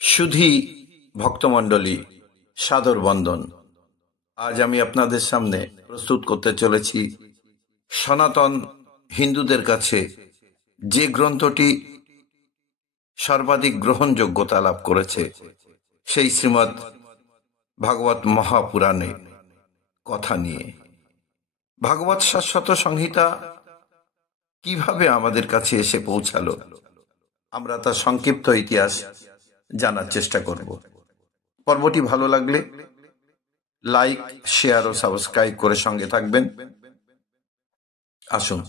সুধী ভক্তমণ্ডলী, সাদর বন্দন। আজ আমি আপনাদের সামনে প্রস্তুত করতে চলেছি সনাতন হিন্দুদের কাছে যে গ্রন্থটি সর্বাধিক গ্রহণযোগ্যতা লাভ করেছে, সেই শ্রীমদ্ ভাগবত মহাপুরাণে কথা নিয়ে। ভাগবত শাশ্বত সংহিতা কিভাবে আমাদের কাছে এসে পৌঁছালো, আমরা তার সংক্ষিপ্ত ইতিহাস জানার চেষ্টা করব। পর্বটি ভালো লাগলে লাইক, শেয়ার ও সাবস্ক্রাইব করে সঙ্গে থাকবেন। আসুন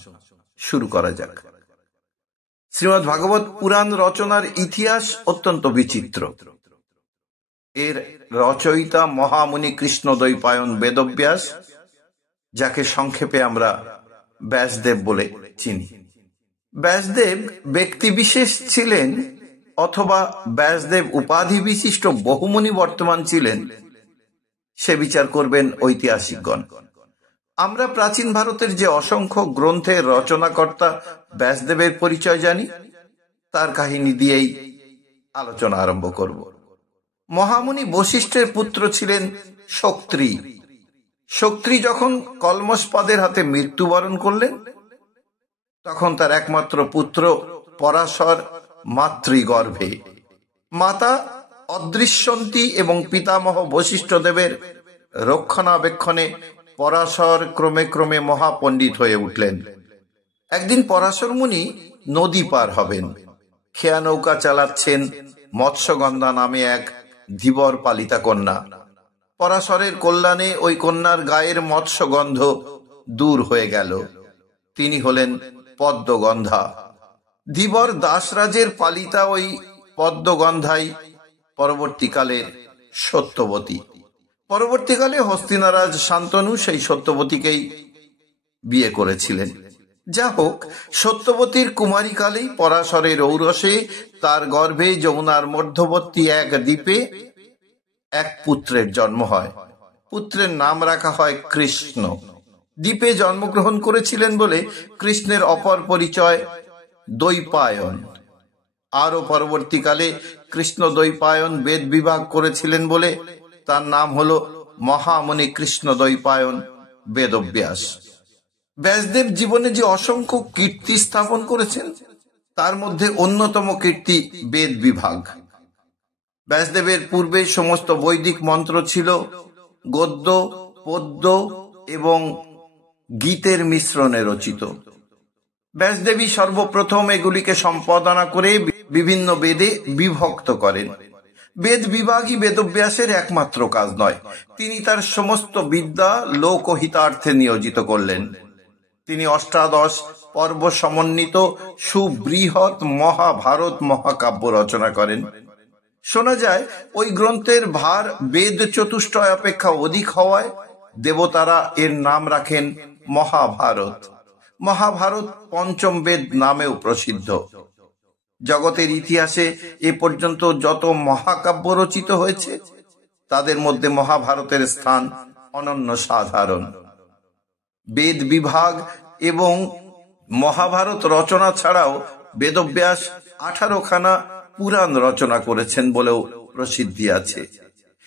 শুরু করা যাক। শ্রীমদ্ ভাগবত পুরাণ রচনার ইতিহাস অত্যন্ত বিচিত্র। এর রচয়িতা মহামুনি কৃষ্ণদ্বৈপায়ন বেদব্যাস, যাকে সংক্ষেপে আমরা ব্যাসদেব বলে চিনি। ব্যাসদেব ব্যক্তি বিশেষ ছিলেন অথবা ব্যাসদেব উপাধি বিশিষ্ট বহুমুনি বর্তমান ছিলেন, সে বিচার করবেন ঐতিহাসিকগণ। আমরা প্রাচীন ভারতের যে অসংখ্য গ্রন্থের রচনাকর্তা ব্যাসদেবের পরিচয় জানি, তার কাহিনী দিয়েই আলোচনা আরম্ভ করব। মহামুনি বশিষ্ঠের পুত্র ছিলেন শক্ত্রী। শক্ত্রী যখন কলমসপাদের হাতে মৃত্যুবরণ করলেন, তখন তার একমাত্র পুত্র পরাশর মাতৃগর্ভে, মাতা অদৃশ্যন্তী এবং পিতামহ বশিষ্ঠদেবের রক্ষণাবেক্ষণে পরাশর ক্রমে ক্রমে মহাপণ্ডিত হয়ে উঠলেন। একদিন পরাশর মুনি নদী পার হবেন। খেয়া নৌকা চালাচ্ছেন মৎস্যগন্ধা নামে এক ধীবর পালিতা কন্যা। পরাশরের কল্যাণে ওই কন্যার গায়ের মৎস্যগন্ধ দূর হয়ে গেল। তিনি হলেন পদ্মগন্ধা। ধীবর দাসরাজের পালিতা ওই পদ্মগন্ধাই পরবর্তীকালের সত্যবতী। পরবর্তীকালে হস্তিনারাজ শান্তনু সেই সত্যবতীকেই বিয়ে করেছিলেন। যা হোক, সত্যবতীর কুমারীকালেই পরাশরের ঔরসে তার গর্ভে যমুনার মধ্যবর্তী এক দ্বীপে এক পুত্রের জন্ম হয়। পুত্রের নাম রাখা হয় কৃষ্ণ। দ্বীপে জন্মগ্রহণ করেছিলেন বলে কৃষ্ণের অপর পরিচয় দ্বৈপায়ন। আরও পরবর্তীকালে কৃষ্ণ দ্বৈপায়ন বেদ বিভাগ করেছিলেন বলে তার নাম হল মহামুনি কৃষ্ণ দ্বৈপায়ন বেদব্যাস। ব্যাসদেব জীবনে যে অসংখ্য কীর্তি স্থাপন করেছেন, তার মধ্যে অন্যতম কীর্তি বেদ বিভাগ। ব্যাসদেবের পূর্বে সমস্ত বৈদিক মন্ত্র ছিল গদ্য, পদ্য এবং গীতের মিশ্রণে রচিত। ব্যাসদেবী সর্বপ্রথম এগুলিকে সম্পাদনা করে বিভিন্ন বেদে বিভক্ত করেন। বেদ বিভাগই বেদব্যাসের একমাত্র কাজ নয়, তিনি তার সমস্ত বিদ্যা লোকহিতার্থে নিয়োজিত করলেন। তিনি অষ্টাদশ পর্ব সমন্বিত সুবৃহৎ মহাভারত মহাকাব্য রচনা করেন। শোনা যায় ওই গ্রন্থের ভার বেদ চতুষ্টয় অপেক্ষা অধিক হওয়ায় দেবতারা এর নাম রাখেন মহাভারত। মহাভারত পঞ্চম বেদ নামেও প্রসিদ্ধ। জগতের ইতিহাসে এ পর্যন্ত যত মহাকাব্য রচিত হয়েছে, তাদের মধ্যে মহাভারতের স্থান অনন্য সাধারণ। বেদ বিভাগ এবং মহাভারত রচনা ছাড়াও বেদব্যাস 18খানা পুরাণ রচনা করেছেন বলেও প্রসিদ্ধি আছে।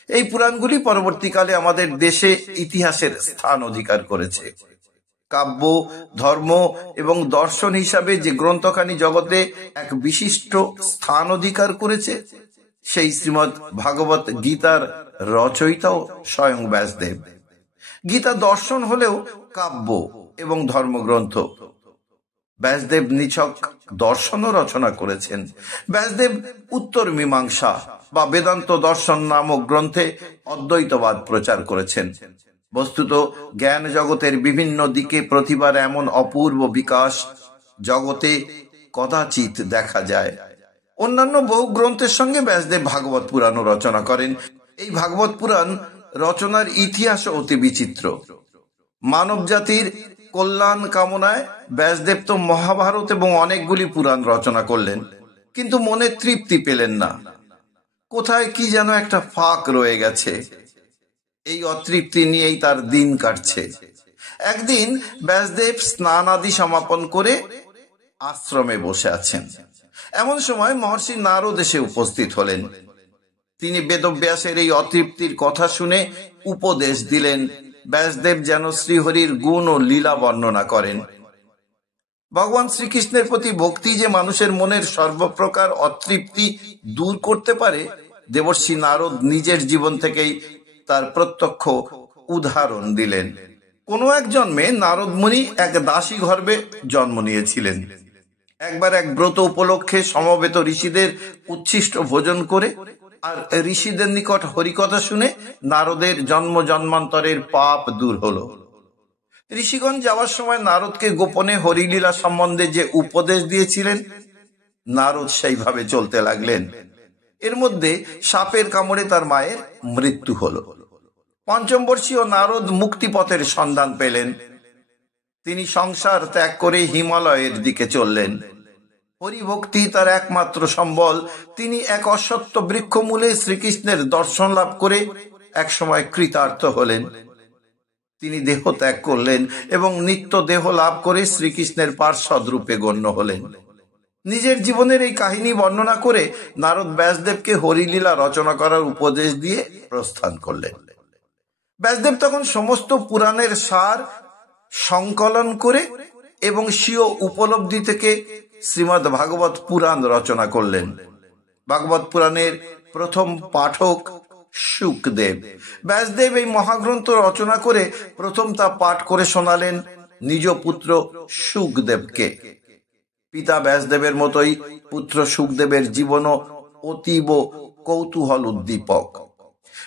এই পুরাণগুলি পরবর্তীকালে আমাদের দেশে ইতিহাসের স্থান অধিকার করেছে। কাব্য, ধর্ম এবং দর্শন হিসাবে যে গ্রন্থখানি জগতে এক বিশিষ্ট স্থান অধিকার করেছে, সেই শ্রীমদ্ ভাগবত গীতার রচয়িতাও স্বয়ং ব্যাসদেব। গীতা দর্শন হলেও কাব্য এবং ধর্মগ্রন্থ। ব্যাসদেব নিছক দর্শনও রচনা করেছেন। ব্যাসদেব উত্তর মীমাংসা বা বেদান্ত দর্শন নামক গ্রন্থে অদ্বৈতবাদ প্রচার করেছেন। বস্তুত জ্ঞান জগতের বিভিন্ন দিকে প্রতিবার এমন অপূর্ব বিকাশ জগতে কদাচিৎ দেখা যায়। অন্যান্য বহু গ্রন্থের সঙ্গে ব্যাসদেব ভাগবত পুরাণও রচনা করেন। এই ভাগবত পুরাণ রচনার ইতিহাস অতি বিচিত্র। মানব জাতির কল্যাণ কামনায় ব্যাসদেব তো মহাভারত এবং অনেকগুলি পুরাণ রচনা করলেন, কিন্তু মনে তৃপ্তি পেলেন না। কোথায় কি যেন একটা ফাঁক রয়ে গেছে। এই অতৃপ্তি নিয়েই তার দিন কাটছে। একদিন ব্যাসদেব স্নান আদি সমাপন করে আশ্রমে বসে আছেন। এমন সময় মহর্ষি নারদ এসে উপস্থিত হলেন। তিনি বেদব্যাসের এই অতৃপ্তির কথা শুনে উপদেশ দিলেন ব্যাসদেব যেন শ্রীহরির গুণ ও লীলা বর্ণনা করেন। ভগবান শ্রীকৃষ্ণের প্রতি ভক্তি যে মানুষের মনের সর্বপ্রকার অতৃপ্তি দূর করতে পারে, দেবর্ষি নারদ নিজের জীবন থেকেই তার প্রত্যক্ষ উদাহরণ দিলেন। কোনো এক জন্মে নারদ মুনি এক দাসী গর্ভে জন্ম নিয়েছিলেন। একবার এক ব্রত উপলক্ষে সমবেত ঋষিদের উচ্ছিষ্ট ভোজন করে আর ঋষিদের নিকট হরিকথা শুনে নারদের জন্ম জন্মান্তরের পাপ দূর হলো। ঋষিগণ যাওয়ার সময় নারদকে গোপনে হরিলীলা সম্বন্ধে যে উপদেশ দিয়েছিলেন, নারদ সেইভাবে চলতে লাগলেন। এর মধ্যে সাপের কামড়ে তার মায়ের মৃত্যু হলো। পঞ্চম বর্ষীয় নারদ মুক্তিপথের সন্ধান পেলেন। তিনি সংসার ত্যাগ করে হিমালয়ের দিকে চললেন। হরিভক্তি তার একমাত্র সম্বল। তিনি এক অশ্বত্থ বৃক্ষমূলে শ্রীকৃষ্ণের দর্শন লাভ করে একসময় কৃতার্থ হলেন। তিনি দেহ ত্যাগ করলেন এবং নিত্য দেহ লাভ করে শ্রীকৃষ্ণের পার্ষদ রূপে গণ্য হলেন। নিজের জীবনের এই কাহিনী বর্ণনা করে নারদ ব্যাসদেবকে হরিলীলা রচনা করার উপদেশ দিয়ে প্রস্থান করলেন। ব্যাসদেব তখন সমস্ত পুরাণের সার সংকলন করে এবং স্বীয় উপলব্ধি থেকে শ্রীমদ্ ভাগবত পুরাণ রচনা করলেন। ভাগবত পুরাণের প্রথম পাঠক শুকদেব। ব্যাসদেব এই মহাগ্রন্থ রচনা করে প্রথম তা পাঠ করে শোনালেন নিজ পুত্র শুকদেবকে। পিতা ব্যাসদেবের মতোই পুত্র শুকদেবের জীবনও অতীব কৌতূহল উদ্দীপক।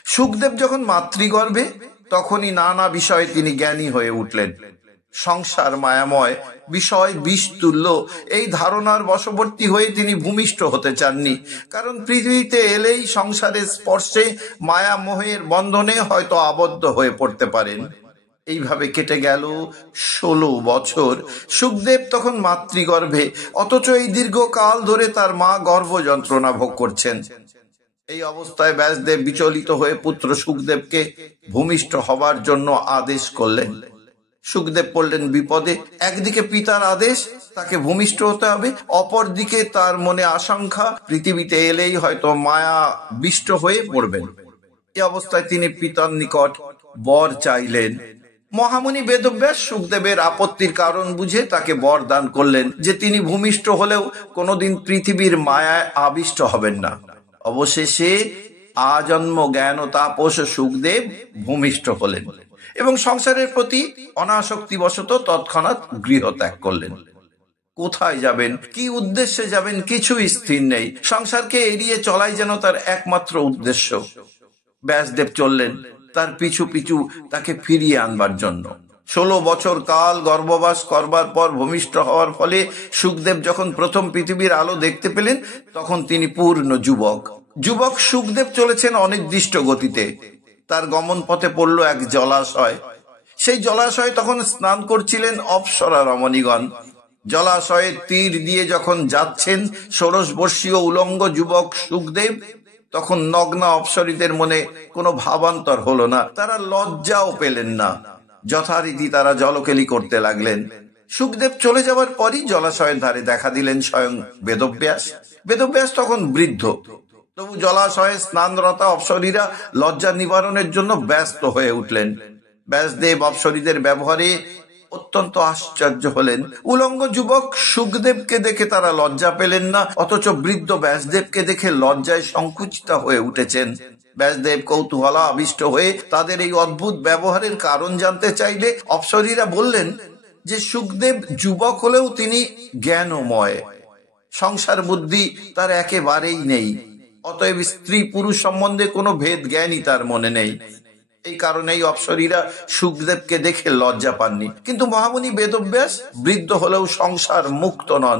শুকদেব যখন মাতৃগর্ভে, তখনই নানা বিষয়ে তিনি জ্ঞানী হয়ে উঠলেন। সংসার মায়াময়, বিষয় বিষ তুল্য, এই ধারণার বশবর্তী হয়ে তিনি ভূমিষ্ঠ হতে চাননি। কারণ পৃথিবীতে এলেই সংসারের স্পর্শে মায়া মোহের বন্ধনে হয়তো আবদ্ধ হয়ে পড়তে পারেন। এইভাবে কেটে গেল 16 বছর। শুকদেব তখন মাতৃগর্ভে, অথচ এই দীর্ঘকাল ধরে তার মা গর্ভ যন্ত্রণা ভোগ করছেন। এই অবস্থায় ব্যাসদেব বিচলিত হয়ে পুত্র শুকদেবকে ভূমিষ্ঠ হবার জন্য আদেশ করলেন। শুকদেব পড়লেন বিপদে। একদিকে পিতার আদেশ, তাকে ভূমিষ্ঠ হতে হবে, অপরদিকে তার মনে আশঙ্কা পৃথিবীতে এলেই হয়তো মায়া বিষ্ট হয়ে পড়বেন। এই অবস্থায় তিনি পিতার নিকট বর চাইলেন। মহামুনি বেদব্যাস শুকদেবের আপত্তির কারণ বুঝে তাকে বর দান করলেন যে তিনি ভূমিষ্ঠ হলেও কোনোদিন পৃথিবীর মায়ায় আবিষ্ট হবেন না। অবশেষে আজন্ম জ্ঞান ও তাপস শুকদেব ভূমিষ্ঠ হলেন এবং সংসারের প্রতি অনাসক্তিবশত তৎক্ষণাৎ গৃহ ত্যাগ করলেন। কোথায় যাবেন, কি উদ্দেশ্যে যাবেন, কিছুই স্থির নেই। সংসারকে এড়িয়ে চলাই যেন তার একমাত্র উদ্দেশ্য। ব্যাসদেব চললেন তার পিছু পিছু তাকে ফিরিয়ে আনবার জন্য। 16 বছর কাল গর্ভবাস করবার পর ভূমিষ্ঠ হওয়ার ফলে শুকদেব যখন প্রথম পৃথিবীর আলো দেখতে পেলেন, তখন তিনি পূর্ণ যুবক শুকদেব চলেছেন অনির্দিষ্ট গতিতে। তার গমন পথে পড়ল এক জলাশয়। সেই জলাশয়ে তখন স্নান করছিলেন অপ্সরা রমণীগণ। জলাশয়ের তীর দিয়ে যখন যাচ্ছেন 16 বর্ষীয় উলঙ্গ যুবক শুকদেব, তখন নগ্না অপ্সরীদের মনে কোনো ভাবান্তর হলো না। তারা লজ্জাও পেলেন না। যথারীতি তারা জলকেলি করতে লাগলেন। শুকদেব চলে যাওয়ার পরই জলাশয়ের ধারে দেখা দিলেন স্বয়ং বেদব্যাস। বেদব্যাস তখন বৃদ্ধ, তবু জলাশয়ে স্নানরতা অপ্সরীরা লজ্জা নিবারণের জন্য ব্যস্ত হয়ে উঠলেন। ব্যাসদেব অপ্সরীদের ব্যবহারে অত্যন্ত আশ্চর্য হলেন। উলঙ্গ যুবক শুকদেবকে দেখে তারা লজ্জা পেলেন না, অথচ বৃদ্ধ ব্যাসদেবকে দেখে লজ্জায় সংকুচিতা হয়ে উঠেছেন। ব্যাসদেব কৌতূহলা আবিষ্ট হয়ে তাদের এই অদ্ভুত ব্যবহারের কারণ জানতে চাইলে অপ্সরীরা বললেন যে শুকদেব যুবক হলেও তিনি জ্ঞানময়, সংসার বুদ্ধি তার একেবারেই নেই। অতএব স্ত্রী পুরুষ সম্বন্ধে কোনো ভেদ জ্ঞানই তার মনে নেই। এই কারণেই অপ্সরীরা শুকদেবকে দেখে লজ্জা পাননি। কিন্তু মহামুনি বেদব্যাস বৃদ্ধ হলেও সংসার মুক্ত নন।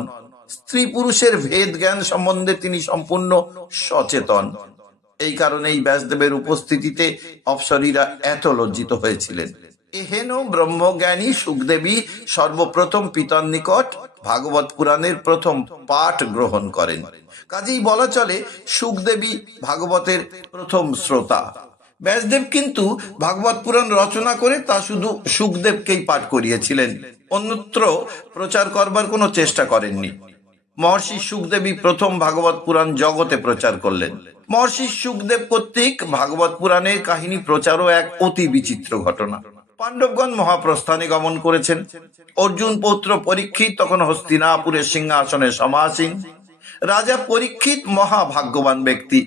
স্ত্রী পুরুষের ভেদ জ্ঞান সম্বন্ধে তিনি সম্পূর্ণ সচেতন। এই কারণেই ব্যাসদেবের উপস্থিতিতে অপ্সরীরা এত লজ্জিত হয়েছিলেন। এহেন ব্রহ্মজ্ঞানী শুকদেবী সর্বপ্রথম পিতার নিকট ভাগবত পুরাণের প্রথম পাঠ গ্রহণ করেন। কাজেই বলা চলে শুকদেবী ভাগবতের প্রথম শ্রোতা। ব্যাসদেব কিন্তু ভাগবত পুরাণ রচনা করে তা শুধু শুকদেবকেই পাঠ করিয়েছিলেন, অন্যত্র প্রচার করবার কোনো চেষ্টা করেননি। মহর্ষি সুখদেবী প্রথম ভাগবত পুরাণ জগতে প্রচার করলেন। মহর্ষি সুখদেব কর্তৃক ভাগবত পুরাণের কাহিনী প্রচারও এক অতি বিচিত্র ঘটনা। পাণ্ডবগণ মহাপ্রস্থানে গমন করেছেন। অর্জুন পৌত্র পরীক্ষিত তখন হস্তিনাপুরের সিংহাসনে সমাসীন। রাজা পরীক্ষিত মহাভাগ্যবান ব্যক্তি।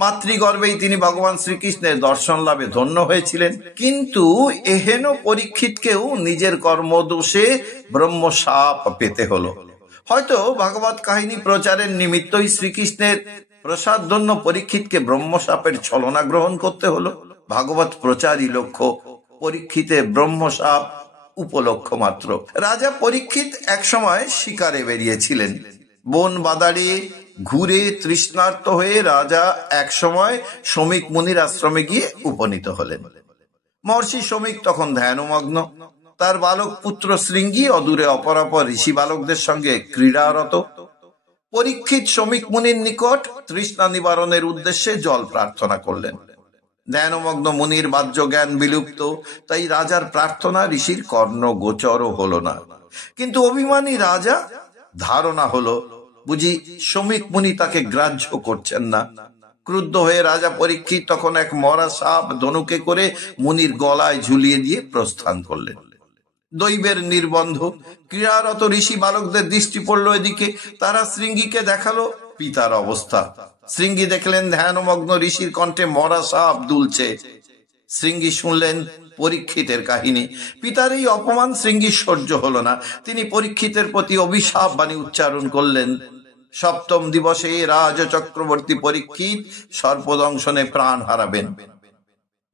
মাতৃগর্ভেই তিনি ভগবান শ্রীকৃষ্ণের দর্শন লাভে ধন্য হয়েছিলেন। কিন্তু এহেন পরীক্ষিতকেও নিজের কর্মদোষে ব্রহ্মশাপ পেতে হলো। হয়তো ভাগবত কাহিনী প্রচারের নিমিত্তই শ্রীকৃষ্ণের প্রসাদ ধন্য পরীক্ষিতকে ব্রহ্মশাপের ছলনা গ্রহণ করতে হলো। ভাগবত প্রচারই লক্ষ্য, পরীক্ষিতের ব্রহ্মশাপ উপলক্ষ্য মাত্র। রাজা পরীক্ষিত এক সময় শিকারে বেরিয়েছিলেন। বন বাদারে ঘুরে তৃষ্ণার্ত হয়ে রাজা এক সময় শমিক মুনির আশ্রমে গিয়ে উপনীত হলেন। মহর্ষি শমিক তখন ধ্যানমগ্ন। তার বালক পুত্র শৃঙ্গী অদূরে অপরাপর ঋষি বালকদের সঙ্গে ক্রীড়ারত। পরীক্ষিত শমিক মুনির নিকট তৃষ্ণা নিবারণের উদ্দেশ্যে জল প্রার্থনা করলেন। ধ্যানমগ্ন মুনির বাহ্য জ্ঞান বিলুপ্ত, তাই রাজার প্রার্থনা ঋষির কর্ণ গোচরও হলো না। কিন্তু অভিমানী রাজা ধারণা হলো বুঝি শমিক মুনি তাকে গ্রাহ্য করছেন না। ক্রুদ্ধ হয়ে রাজা পরীক্ষিত তখন এক মরা সাপ ধনুকে করে মুনির গলায় ঝুলিয়ে দিয়ে প্রস্থান করলেন। দৈবের নির্বন্ধ ক্রীড়ারত ঋষি বালকদের দৃষ্টি পড়ল এদিকে। তারা শৃঙ্গীকে দেখালো পিতার অবস্থা। শৃঙ্গী দেখলেন ধ্যানমগ্ন ঋষির কণ্ঠে মরা সাপ দুলছে। শৃঙ্গী শুনলেন পরীক্ষিতের কাহিনী। পিতার এই অপমান শৃঙ্গী সহ্য হলো না। তিনি পরীক্ষিতের প্রতি অভিশাপ বাণী উচ্চারণ করলেন। সপ্তম দিবসে রাজ চক্রবর্তী পরীক্ষিত সর্পদংশনে প্রাণ হারাবেন।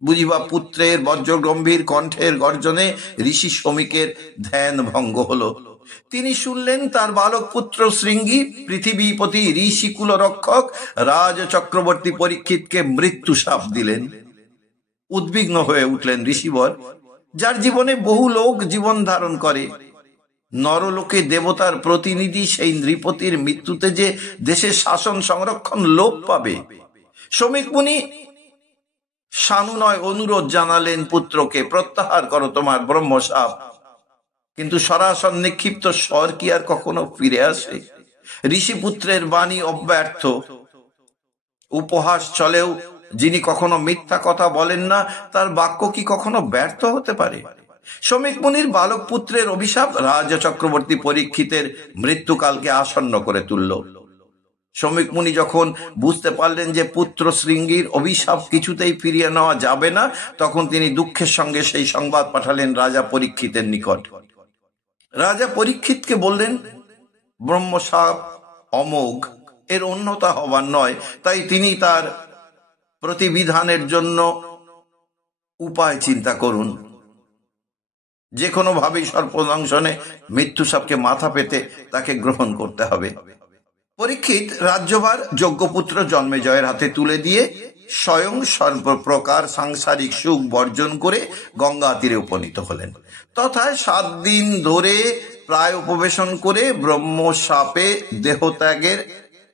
বুঝিবা পুত্রের বজ্র গম্ভীর কণ্ঠের গর্জনে ঋষি শমিকের ধ্যান ভঙ্গ হলো। তিনি শুনলেন তার বালক পুত্র শৃঙ্গী পৃথিবীপতি ঋষিকুল রক্ষক রাজ চক্রবর্তী পরীক্ষিতকে মৃত্যু শাপ দিলেন। উদ্বিগ্ন হয়ে উঠলেন ঋষিবর, যার জীবনে বহু লোক জীবন ধারণ করে। নরলোকে দেবতার প্রতিনিধি সেই নৃপতির মৃত্যুতে যে দেশের শাসন সংরক্ষণ লোপ পাবে। শমিক মুনি সানুনয় অনুরোধ জানালেন পুত্রকে, প্রত্যাহার করো তোমার ব্রহ্মশাপ। কিন্তু সরাসর নিক্ষিপ্ত স্বর কি আর কখনো ফিরে আসে? ঋষিপুত্রের বাণী অব্যর্থ। উপহাস চলেও যিনি কখনো মিথ্যা কথা বলেন না, তার বাক্য কি কখনো ব্যর্থ হতে পারে? শমিক মুনির বালক পুত্রের অভিশাপ রাজ চক্রবর্তী পরীক্ষিতের মৃত্যুকালকে আসন্ন করে তুলল। শমিক মুনি যখন বুঝতে পারলেন যে পুত্র শৃঙ্গীর অভিশাপ কিছুতেই ফিরিয়ে নেওয়া যাবে না, তখন তিনি দুঃখের সঙ্গে সেই সংবাদ পাঠালেন রাজা পরীক্ষিতের নিকট। রাজা পরীক্ষিতকে বললেন, ব্রহ্মশাপ অমোঘ, এর অন্যতা হবার নয়। তাই তিনি তার প্রতিবিধানের জন্য উপায় চিন্তা করুন। যে কোনো ভাবেই সর্পদংশনে মৃত্যুশাপকে মাথা পেতে তাকে গ্রহণ করতে হবে। পরীক্ষিত রাজ্যভার যোগ্যপুত্র জন্মেজয়ের হাতে তুলে দিয়ে স্বয়ং সর্বপ্রকার সাংসারিক সুখ বর্জন করে গঙ্গা তীরে উপনীত হলেন। তথায় 7 দিন ধরে প্রায় উপবেশন করে ব্রহ্মশাপে দেহত্যাগের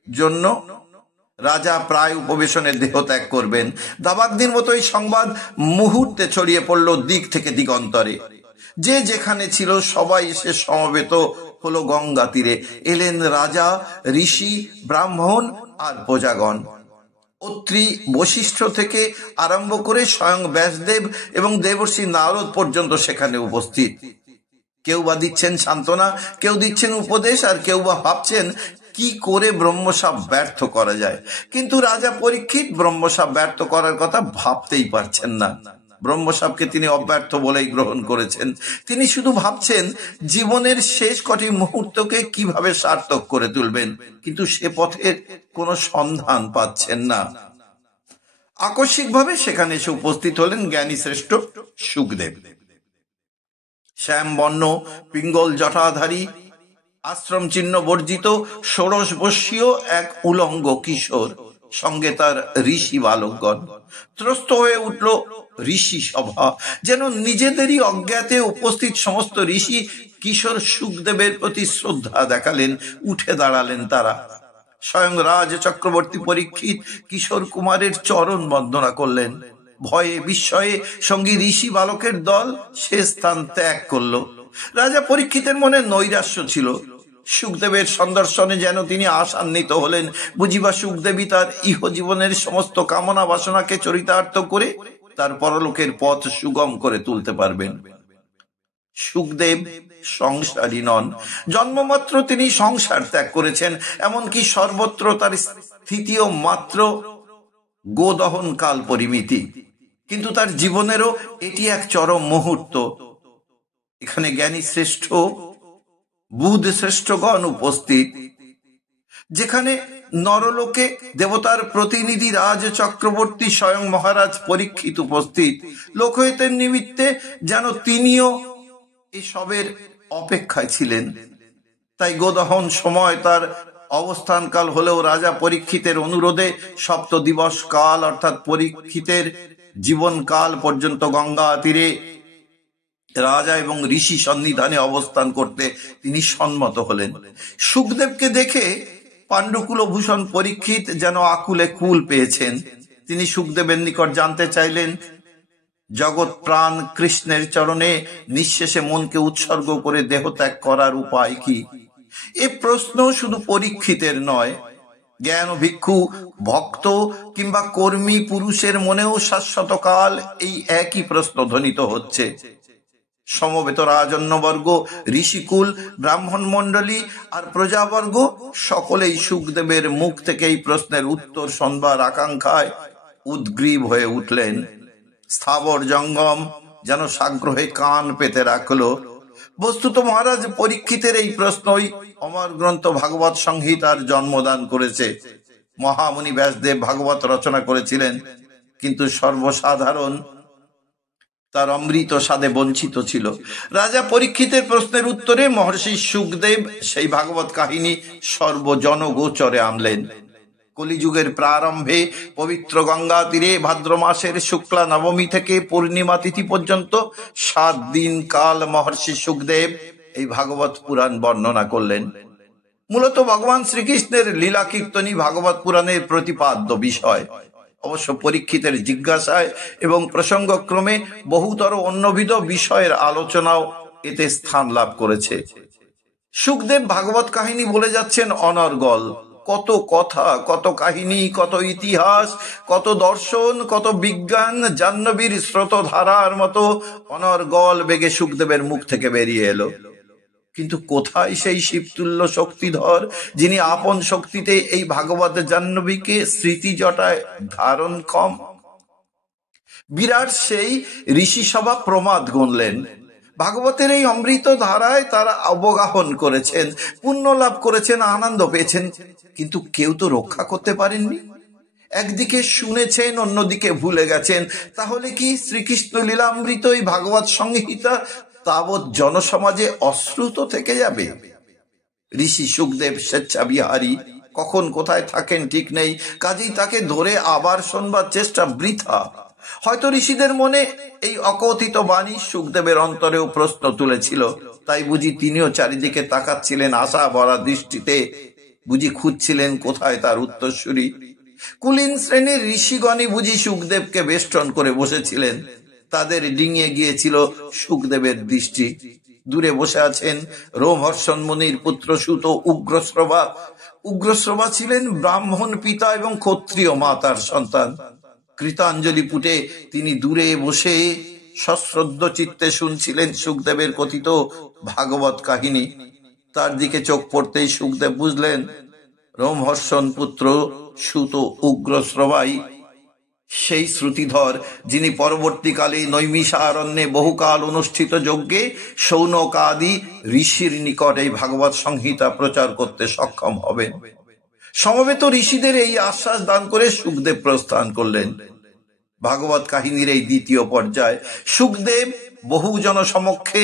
জন্য রাজা প্রায় উপবেশনে দেহত্যাগ করবেন। দাবাগ্নির মতো এই সংবাদ মুহূর্তে ছড়িয়ে পড়ল দিক থেকে দিগন্তরে। যে যেখানে ছিল সবাই এসে সমবেত হলো গঙ্গা তীরে। এলেন রাজা, ঋষি, ব্রাহ্মণ আর প্রজাগণ। অত্রি বশিষ্ঠ থেকে আরম্ভ করে স্বয়ং ব্যাসদেব এবং দেবর্ষি নারদ পর্যন্ত সেখানে উপস্থিত। কেউ বা দিচ্ছেন সান্ত্বনা, কেউ দিচ্ছেন উপদেশ, আর কেউ বা ভাবছেন কি করে ব্রহ্মশাপ ব্যর্থ করা যায়। কিন্তু রাজা পরীক্ষিত ব্রহ্মশাপ ব্যর্থ করার কথা ভাবতেই পারছেন না। ব্রহ্মশাপকে তিনি অব্যর্থ বলেই গ্রহণ করেছেন। তিনি শুধু ভাবছেন জীবনের শেষ কটি মুহূর্তকে কিভাবে সার্থক করে তুলবেন, কিন্তু সে পথের কোনো সন্ধান পাচ্ছেন না। আকস্মিকভাবে সেখানে এসে উপস্থিত হলেন জ্ঞানী শ্রেষ্ঠ সুখদেব। শ্যামবর্ণ পিঙ্গল জটাধারী, আশ্রম চিহ্ন বর্জিত, ষোড়শ বর্ষীয় এক উলঙ্গ কিশোর, সঙ্গে তার ঋষি বালকগণ। ত্রস্ত হয়ে উঠল ঋষি সভা। যেন নিজেদেরই অজ্ঞাতে উপস্থিত সমস্ত ঋষি কিশোর সুখদেবের প্রতি শ্রদ্ধা দেখালেন। উঠে দাঁড়ালেন তারা। স্বয়ং রাজ চক্রবর্তী পরীক্ষিত কিশোর কুমারের চরণ বন্দনা করলেন। ভয়ে বিস্ময়ে সঙ্গী ঋষি বালকের দল সে স্থান ত্যাগ করল। রাজা পরীক্ষিতের মনে নৈরাশ্য ছিল। সুখদেবের সন্দর্শনে যেন তিনি আশান্বিত হলেন। বুঝিবা সুখদেবী তার ইহজীবনের সমস্ত কামনা বাসনাকে চরিতার্থ করে তার পরলোকের পথ সুগম করে তুলতে পারবেন। সুখদেব সংসারী নন, জন্মমাত্র তিনি সংসার ত্যাগ করেছেন, এমনকি সর্বত্র তার স্থিতিও মাত্র গোদহন কাল পরিমিতি। কিন্তু তার জীবনেরও এটি এক চরম মুহূর্ত। এখানে জ্ঞানী শ্রেষ্ঠ, বুধ শ্রেষ্ঠগণ উপস্থিত, যেখানে নরলোকে দেবতার প্রতিনিধি রাজ চক্রবর্তী স্বয়ং মহারাজ পরীক্ষিত উপস্থিত। লোকহিতের নিমিত্তে যেন তিনিও এসবের অপেক্ষায় ছিলেন। তাই গোদহন সময় তার অবস্থানকাল হলেও রাজা পরীক্ষিতের অনুরোধে সপ্ত দিবস কাল অর্থাৎ পরীক্ষিতের জীবনকাল পর্যন্ত গঙ্গা তীরে রাজা এবং ঋষি সন্নিধানে অবস্থান করতে তিনি সম্মত হলেন। সুখদেবকে দেখে পাণ্ডুকুলভূষণ পরীক্ষিত যেন আকুলে কুল পেয়েছেন। তিনি সুখদেবের নিকট জানতে চাইলেন, জগৎ প্রাণ কৃষ্ণের চরণে নিঃশেষে মনকে উৎসর্গ করে দেহত্যাগ করার উপায় কি? এ প্রশ্ন শুধু পরীক্ষিতের নয়, জ্ঞান ভিক্ষু, ভক্ত কিংবা কর্মী পুরুষের মনেও শাশ্বতকাল এই একই প্রশ্ন ধ্বনিত হচ্ছে। সমবেত রাজন্যবর্গ, ঋষিকুল, ব্রাহ্মণ মণ্ডলী আর প্রজাবর্গ সকলেই সুখদেবের মুখ থেকে এই প্রশ্নের উত্তর শুনবার আকাঙ্ক্ষায় উদ্গ্রীব হয়ে উঠলেন। স্থাবর জঙ্গম যেন সাগ্রহে কান পেতে রাখলো। বস্তুত মহারাজ পরীক্ষিতের এই প্রশ্নই অমর গ্রন্থ ভাগবত সংহিতার জন্মদান করেছে। মহামুনি ব্যাসদেব ভাগবত রচনা করেছিলেন, কিন্তু সর্বসাধারণ তার অমৃত স্বাদে বঞ্চিত ছিল। রাজা পরীক্ষিতের প্রশ্নের উত্তরে মহর্ষি সুখদেব সেই ভাগবত কাহিনী সর্বজনগোচরে আনলেন। কলিযুগের প্রারম্ভে পবিত্র গঙ্গা তীরে ভাদ্র মাসের শুক্লা নবমী থেকে পূর্ণিমা তিথি পর্যন্ত 7 দিন কাল মহর্ষি সুখদেব এই ভাগবত পুরাণ বর্ণনা করলেন। মূলত ভগবান শ্রীকৃষ্ণের লীলা কীর্তনই ভাগবত পুরাণের প্রতিপাদ্য বিষয়। অবশ্য পরীক্ষিতের জিজ্ঞাসায় এবং প্রসঙ্গক্রমে বহুতর অন্যবিধ বিষয়ের আলোচনাও এতে স্থান লাভ করেছে। সুখদেব ভাগবত কাহিনী বলে যাচ্ছেন অনর্গল। কত কথা, কত কাহিনী, কত ইতিহাস, কত দর্শন, কত বিজ্ঞান, জাহ্নবীর স্রোতধারার মতো অনর্গল বেগে সুখদেবের মুখ থেকে বেরিয়ে এলো। কিন্তু কোথায় সেই শিবতুল্য শক্তিধর, যিনি আপন শক্তিতে এই ভাগবত জাহ্নবীকে স্মৃতি জটায় ধারণ কম? বিরাট সেই ঋষি সভা প্রমাদ গুনলেন। ভাগবতের এই অমৃত ধারায় তারা অবগাহন করেছেন, পুণ্য লাভ করেছেন, আনন্দ পেয়েছেন, কিন্তু কেউ তো রক্ষা করতে পারেননি। একদিকে শুনেছেন, অন্যদিকে ভুলে গেছেন। তাহলে কি শ্রীকৃষ্ণ লীলামৃত এই ভাগবত সংহিতা তাবৎ জনসমাজে অশ্রুত থেকে যাবে? ঋষি সুখদেব স্বেচ্ছাবিহারী, কখন কোথায় থাকেন ঠিক নেই, কাজেই তাকে ধরে আবার শোনবার চেষ্টা বৃথা। হয়তো ঋষিদের মনে এই অকথিত বাণী সুখদেবের অন্তরেও প্রশ্ন তুলেছিল। তাই বুঝি তিনিও চারিদিকে তাকাচ্ছিলেন আশা ভরা দৃষ্টিতে, বুঝি খুঁজছিলেন কোথায় তার উত্তরসূরি। কুলীন শ্রেণীর ঋষিগণই বুঝি সুখদেবকে বেষ্টন করে বসেছিলেন। তাদের ডিঙিয়ে গিয়েছিল সুখদেবের দৃষ্টি। দূরে বসে আছেন রোমহর্ষণ মুনির পুত্র সুত উগ্রশ্রবা। উগ্রশ্রবা ছিলেন ব্রাহ্মণ পিতা এবং ক্ষত্রিয় মাতার সন্তান। কৃতাঞ্জলি পুটে তিনি দূরে বসে সশ্রদ্ধ চিত্তে শুনছিলেন সুখদেবের কথিত ভাগবত কাহিনী। তার দিকে চোখ পড়তেই সুখদেব বুঝলেন রোমহর্ষণ পুত্র সুত উগ্রশ্রবাই সেই শ্রুতিধর, যিনি পরবর্তীকালে নৈমিষারণ্যে বহুকাল অনুষ্ঠিত যজ্ঞে শৌনক আদি ঋষির নিকট এই ভাগবত সংহিতা প্রচার করতে সক্ষম হবেন। সমবেত ঋষিদের এই আশ্বাস দান করে সুখদেব প্রস্থান করলেন। ভাগবত কাহিনীর এই দ্বিতীয় পর্যায়ে সুখদেব বহু জন সমক্ষে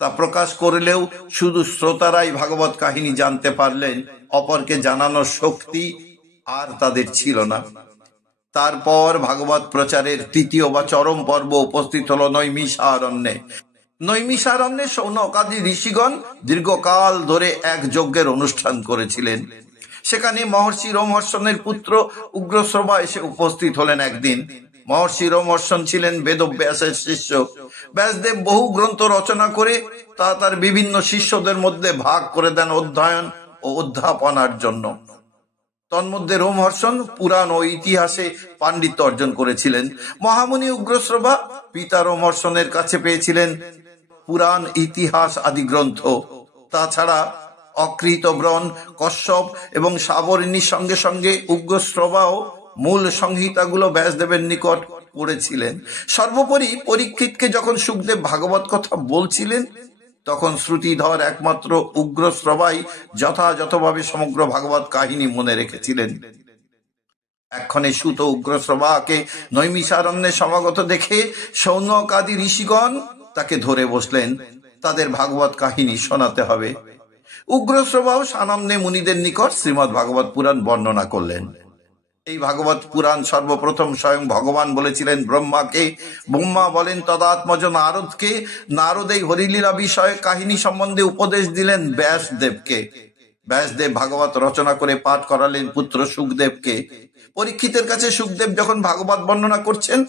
তা প্রকাশ করলেও শুধু শ্রোতারাই ভাগবত কাহিনী জানতে পারলেন, অপরকে জানানোর শক্তি আর তাদের ছিল না। তারপর ভাগবত প্রচারের তৃতীয় বা চরম পর্ব উপস্থিত হলো নৈমিষারণ্যে। নৈমিষারণ্যে শৌনকাদি ঋষিগণ দীর্ঘকাল ধরে এক যজ্ঞের অনুষ্ঠান করেছিলেন। সেখানে মহর্ষি রোমহর্ষণের পুত্র উগ্রশ্রবা এসে উপস্থিত হলেন একদিন। মহর্ষি রোমহর্ষণ ছিলেন বেদব্যাসের শিষ্য। ব্যাসদেব বহু গ্রন্থ রচনা করে তা তার বিভিন্ন শিষ্যদের মধ্যে ভাগ করে দেন অধ্যয়ন ও অধ্যাপনার জন্য। তন্মধ্যে রোমহর্ষণ পুরাণ ও ইতিহাসে পাণ্ডিত্য অর্জন করেছিলেন। মহামুনি উগ্রশ্রবা পিতা রোমহর্ষণের কাছে পেয়েছিলেন পুরাণ, ইতিহাস আদি গ্রন্থ। তাছাড়া অকৃতব্রণ, কশ্যপ এবং সাবর্ণীর সঙ্গে সঙ্গে উগ্রশ্রবাও মূল সংহিতাগুলো ব্যাসদেবের নিকট পড়েছিলেন। সর্বোপরি পরীক্ষিতকে যখন সুখদেব ভাগবত কথা বলছিলেন, তখন শ্রুতিধর একমাত্র উগ্রশ্রবাই যথাযথভাবে সমগ্র ভাগবত কাহিনী মনে রেখেছিলেন। এক্ষণে সুত উগ্রশ্রবাকে নৈমিষারণ্যে সমাগত দেখে শৌনক আদি ঋষিগণ তাকে ধরে বসলেন। তাদের ভাগবত কাহিনী শোনাতে হবে। উগ্রশ্রবাও সানন্দে মুনিদের নিকট শ্রীমৎ ভাগবত পুরাণ বর্ণনা করলেন। এই ভাগবত পুরাণ সর্বপ্রথম স্বয়ং ভগবান বলেছিলেন ব্রহ্মাকে। ব্রহ্মা বলেন তদাত্মজ নারদকে। নারদ এই হরিলীলা বিষয়ে কাহিনী সম্বন্ধে উপদেশ দিলেন ব্যাসদেবকে। ব্যাসদেব ভাগবত রচনা করে পাঠ করালেন পুত্র সুখদেবকে। পরীক্ষিতের কাছে সুখদেব যখন ভাগবত বর্ণনা করছেন,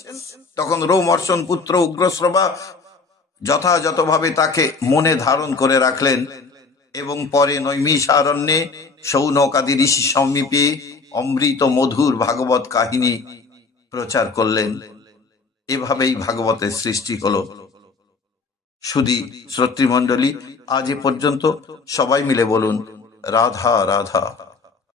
তখন রোমহর্ষণ পুত্র উগ্রশ্রবা যথাযথভাবে তাকে মনে ধারণ করে রাখলেন এবং পরে নৈমিষারণ্যে শৌনক আদি ঋষি সমীপে অমৃত মধুর ভাগবত কাহিনী প্রচার করলেন। এভাবেই ভাগবতের সৃষ্টি হলো। সুধী শ্রোতৃমণ্ডলী, আজ এ পর্যন্ত। সবাই মিলে বলুন রাধা রাধা।